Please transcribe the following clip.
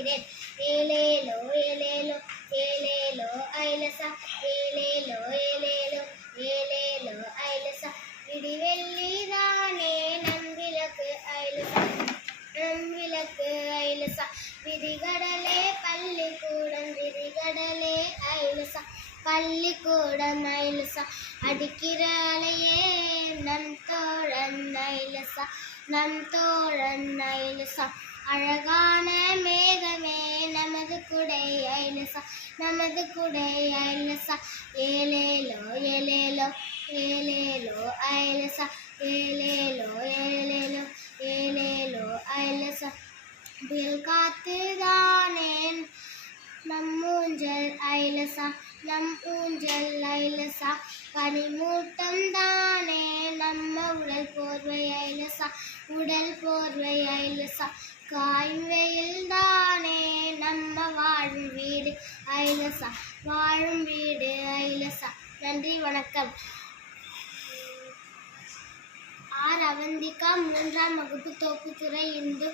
பாடுகிறேன். ஏலேலோ ஏலேலோ ஏலேலோ ஐலசா ஏலேலோ ஏலேலோ ஏலேலோ ஐலசா விடிவெள்ளிதானே நன்விளக்கு ஐலசா நன்விளக்கு ஐலசா விதிகடலே பள்ளிக்கூடம் விதிகடலே ஐலசா பள்ளிக்கூடம் ஐலசா அடிக்கிற அலையே நம் தோழன் ஐலசா நம் தோழன் ஐலசா அழகான மேகமே நமது குடை ஐலசா நமது குடை ஐலசா ஏலேலோ ஏலேலோ ஏலேலோ ஐலசா ஏலேலோ ஏலேலோ ஏலேலோ ஐலசா புயல் காத்துதானே நம் ஊஞ்சல் ஐலசா நம் ஊஞ்சல் ஐலசா பனிமூட்டம் தானே நம்ம உடல் போர்வை ஐலசா உடல் போர்வை ஐலசா காயும் வெயில் தானே நம்ம வாழும் வீடு ஐலசா வாழும் வீடு ஐலசா. நன்றி வணக்கம். ஆர் அவந்திகா 3ஆம் வகுப்பு தோப்புத்துறை இந்து